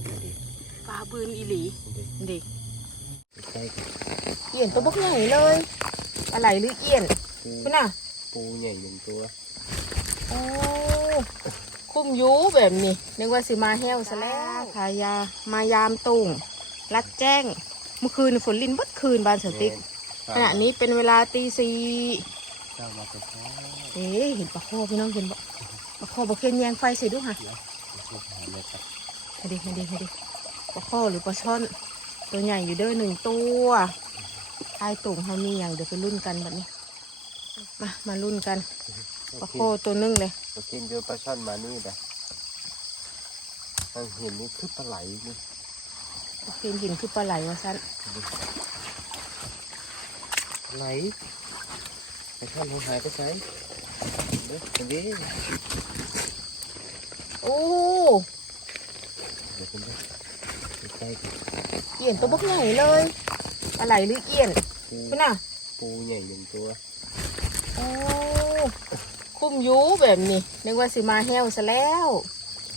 นดีปลาบืนอีหลีดีเด็กใกล้กันเอียนตัวบักใหญ่เลยปลาไหลหรือเอียนปูคุณน่ะ ปูใหญ่หนึ่งตัวโอ้คุ้มอยูแบบนี้นึกว่าสิมาแห้วซะแล้วขายยามายามตุงรัดแจ้ง เมื่อคืนฝนลินเบัดคืนบานสติกขณะนี้เป็นเวลาตีสี่เจ้ามาตัวช้าเอ๊ะเห็นปลาโคพี่น้องเห็นบ่ปลาโคบ่เคียนแยงไฟใส่ดูค่ะเดี๋ยวผมหาเลยครับ ให้ดิให้ดิให้ดิปลาโคหรือปลาช่อน ตัวใหญ่อยู่เด้อหนึ่งตัวทายตุ่งเขามีอย่างเดี๋ยวไปรุ่นกันแบบนี้ มามารุ่นกันปลาโคตัวหนึงเลยโอเคเดี๋ยวปลาช่อนมานี่นะทางเห็นนี่คือปลาไหลนี่ปลาเคียนหินคือปลาไหลวะสั้นปลาไหลปลาช่อนเขาหายไปใส่เด้อเดี๋ยวนี้โอ้ เดี๋ยวคุณดูใกล้กันเอียนตัวบักใหญ่เลยปลาไหลหรือเอียนปูคุณน่ะปูใหญ่หนึ่งตัวโอ้คุ้มอยูแบบนี้นึกว่าสิมาแห้วซะแล้ว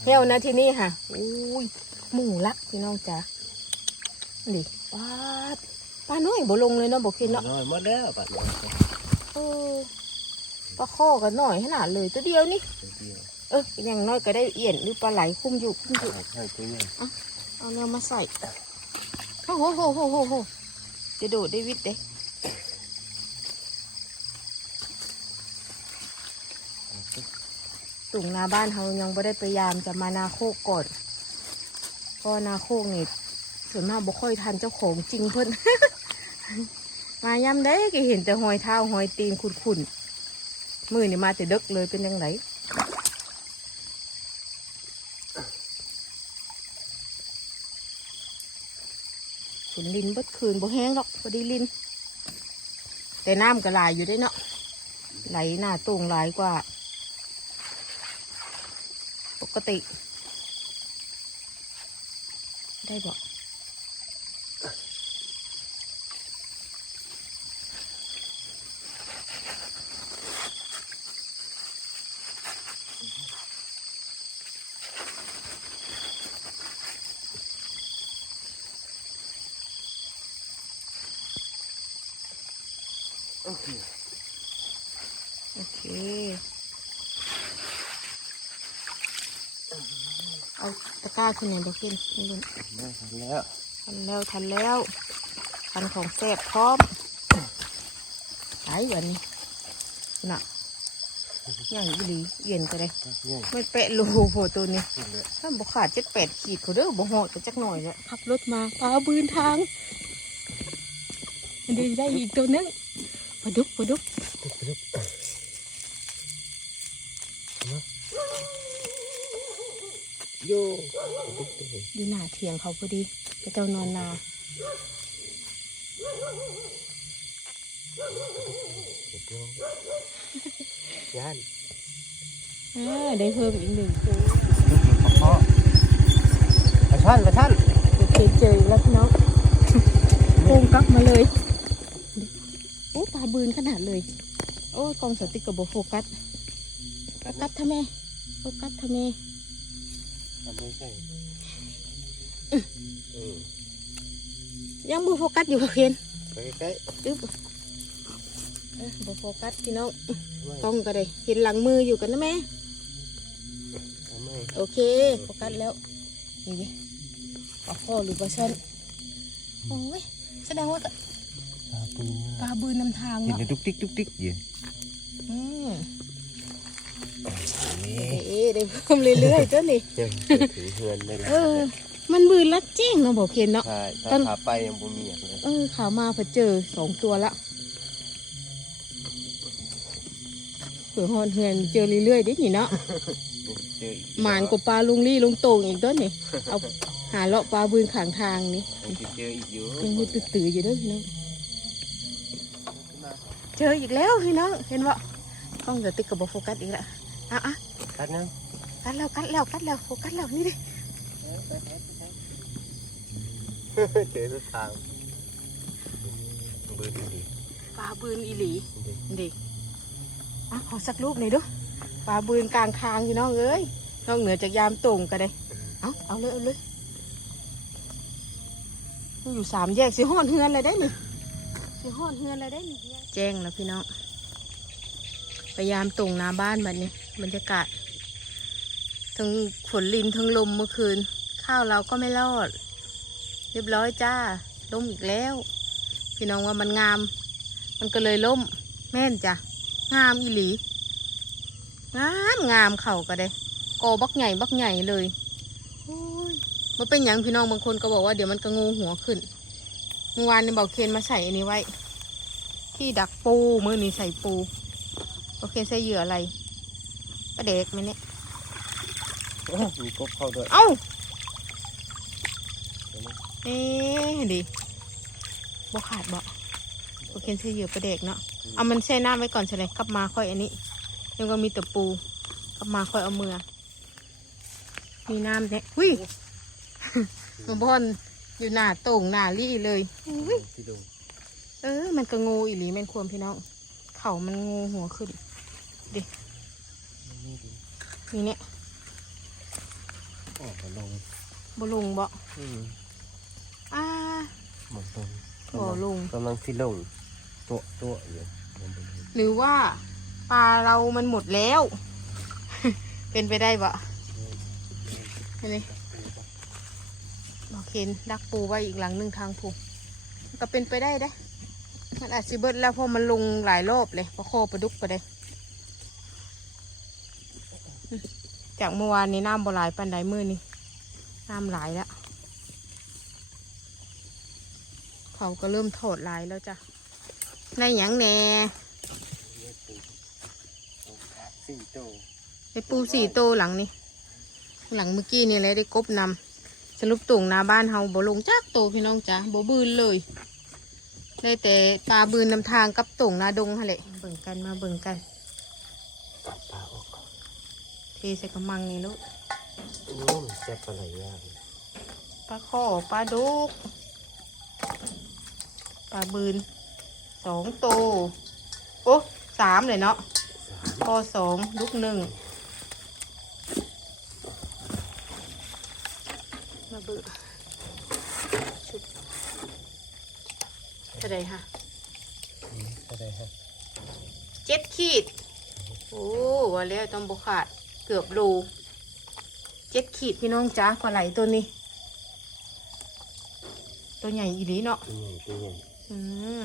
แห้วนะที่นี่ค่ะอุ้ยหมูรักพี่น้องจ๋าดิปลาดปลาน้อยบ่ลงเลยเนาะบ่เคินเนาะน้อยหมดแล้วปลาน้อยตัวเออปลาข้อกันหน่อยขนาดเลยตัวเดียวนี่เดียว เอออย่างน้อยก็ได้เอียนหรือปลาไหลคุ้มอยู่คุ้มอยู่ใช่ใช่ตัวใหญ่เอาเนื้อมาใส่โอ้โหโหโหโหโหจะโดดได้วิทย์เด้ตุ่งนาบ้านเขายังไม่ได้พยายามจะมานาโคกก่อนเพราะนาโคกนี่ส่วนมากบ่ค่อยทันเจ้าของจริงเพิ่น มาย่ำได้ก็เห็นแต่หอยเท้าหอยตีนขุ่นๆมือนี่มาแต่เด็กเลยเป็นยังไงฝ นลินบดคืนบ่แห้งหรอกพอดีลิน แต่น้ำก็หลายอยู่ได้เนาะไหลหน้าตุ่งหลายกว่า ปกติ ได้บอก โอเค โอเค เอาตะกร้าขึ้นเนี่ยบอกขึ้นนี่ลุนได้แล้วทันแล้วทันแล้วทันของแซ่บพร้อมไอ้วันนี้น่ะอย่างอีหลีเย็นก็ได้ใหญ่ไม่เปะโลโผตัวนี้ขึ้นเลยถ้าบกขาดเจ็ดแปดขีดเขาเด้อบ่หอดกันจักหน่อยเลยขับรถมาพาบืนทางดีได้อีกตัวนึง ปลาดุกปลาดุกโย่อยู่หน้าเถียงเขาพอดีกระเจ้านอนนาย่านอ่าได้เพิ่มอีกหนึ่งตัวพ่อปลาช่อนปลาช่อนโอเคเจออีกแล้วพี่น้องโป่งกลับมาเลย โอ้ตาบืนขนาดเลย โอ้ยกล้องสติ๊กเกอร์บโฟกัสโฟกัสทำไมโฟกัสทำไมทำไม่ใช่เออยังบูโฟกัสอยู่เพียนไปใกล้ตึ๊บเอ้ยบโฟกัสพี่น้องๆกล้องก็ได้เห็นหลังมืออยู่กันนะแม่ทำไมโอเคโฟกัสแล้วนี่ดิปลาข้อหรือปลาช่อนโอ้ยแสดงว่า ปลาปูปลาบืนนำทางเห็นเนาะในดุกดิกดุกดิกอยู่อืมนี่เอ๊ะได้เพิ่มเรื่อยๆเจ้านี่เจ้าถือเฮือนได้แล้เอวอมันบืนลัดแจ้งเนาะบอกเคนเนาะใช่ต้ถ้านขาไปยังบ่มีอย่างเลยเออข่าวมาพอเจอสองตัวละเผื่อฮอนเฮือนเจอเรื่อยๆได้หนิเนาะเจออีกหมานกว่าปลาลุงลี่ลุงโตงอีกต้นนี่เอาหาเลาะปลาบืนขางทางนี่ยังสิเจออีกอยู่ยังมีตื่นๆอยู่เด้วยพี่น้อง เจออีกแล้วพี่น้องเห็นบ่กล้องจะติดกับบโฟกัสอีกและอะอะกัดนะกัดแล้วกัดแล้วกัดแล้วโฟกัสแล้วนี่ดิเจอทุกทางเบิร์ดดีปลาบืนอีหลีดีดิอะขอสักรูปหน่อยดูปลาบืนกลางทางพี่น้องเอ้ยนอกเหนือจากยามตุ่งก็ได้เอาเอาเลยเอาเลยอยู่สามแยกสิหอดเฮือนเลยได้นี่ สิหอดเฮือนเลยได้นี่แจ้งแล้วพี่น้องพยายามตรงหน้าบ้านแบบนี้บรรยากาศทั้งฝนลินทั้งลมเมื่อคืน ข้าวเราก็ไม่รอด เรียบร้อยจ้าล่มอีกแล้ว พี่น้องว่ามันงาม มันก็เลยล่ม แม่นจ้ะงามอีหลีงามงามเข่าก็ได้กอบักใหญ่บักใหญ่เลยโอ้ยมันเป็นอย่างพี่น้องบางคนก็บอกว่าเดี๋ยวมันก็งูหัวขึ้น มื่อวานนี่บอกเคนมาใส่อันนี้ไว้ ที่ดักปูมือนี้ใส่ปูบอกเคนใส่เหยื่ออะไรปลาเด็กไหมเนี่ยโอ้มีกบเข้าด้วย เอ้าเห็นไหมเอ๊ะดิบอขาดบอกบอกเคนใส่เหยื่อปลาเด็กเนาะ เอามันแช่น้ำไว้ก่อนใช่ไหมกลับมาค่อยอันนี้ยังก็มีแต่ปู กลับมาค่อยเอามือ มีน้ำเนี่ยหุ้ยมันบอน อยู่หน้าโต่งหน้ารี่เลยอุ้ยที่ดูเออ มันก็งูอีหลีแม่นควรพี่น้อง เข่ามันงูหัวขึ้นนี่ดีนี่เนี่ยออกมาลงบลุงบ่อืมอ่าหมดลงบ่ลุงกำลังที่ลงตัวตัวอยู่ลงไปเลยหรือว่าปลาเรามันหมดแล้ว เป็นไปได้บ่เห็นไหม บอกเห็นดักปูไว้อีกหลังหนึ่งทางผูก็เป็นไปได้ได้มันอาจจะเบิดแล้วเพราะมันลงหลายรอบเลยเพราะโคปลาดุกไปได้จากเมื่อวานนี้น้ำบ่หลายปันไดมือนี่น้ำหลายแล้วเขาก็เริ่มโถดหลายแล้วจ้ะในหยังแหน่สี่ตัวไอปูสี่โตวหลังนี่หลังเมื่อกี้นี่เลยได้กบนำ สรุปตุ่งหนาบ้านเฮาบ่ลงจักโตวพี่น้องจ้ะบ่บืนเลยได้แต่ปลาบืนนำทางกับตุ่งนาดงฮะแหละเบิ่งกันมาเบิ่งกันตัดปลาออกก่อนเทใส่กระมังนี่ลูกโอ้มันแซ่บอะไรยากปลาข้อปลาดุกปลาบืนสองโตวโอ้สามเลยเนาะสามข้อสองลูกหนึ่ง มาเบื่อชุบเท่าไรฮะอืมก็ได้ฮะเจ็ดขีด โอ้ว่าแล้วต้องบขาดเกือบโลเจ็ดขีดพี่น้องจ้าปลาไหลตัวนี้ ตัวใหญ่อีหลีเนาะตัวใหญ่ตัวใหญ่อืม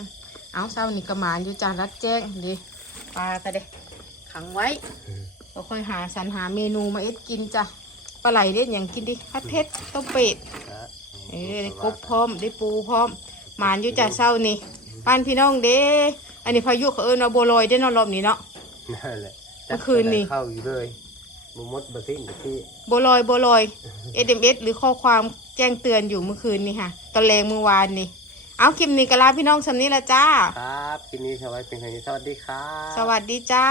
เอาเศร้านี่กระหมานอยู่จานรัดแจ้งดิปลาก็ได้ขังไว้อืมเราค่อยหาสรรหาเมนูมาเอ็ดกินจ้ะ ปลาไหลเด็ดอย่างกินดิพัดเพชรต้มเป็ดอะเออได้กบพร้อมได้ปูพร้อมหมานอยู่จ้ะเศร้านี่ป้านพี่น้องเด้อันนี้พายุเขาเอิญเอาบัวลอยได้อนอนรอบนี้เนาะนั่นแหละเมื่อคืนนี่เข้าอยู่เลยมุมมดบะซิ่งที่บัวลอยบัวลอย SMS หรือข้อความแจ้งเตือนอยู่เมื่อคืนนี่ค่ะตอนแรงเมื่อวานนี่เอาคลิปนี้ก็ลาพี่น้องสำนี้ละจ้า ครับกินนี้สวัสดีเป็นไงสวัสดีครับ สวัสดีจ้า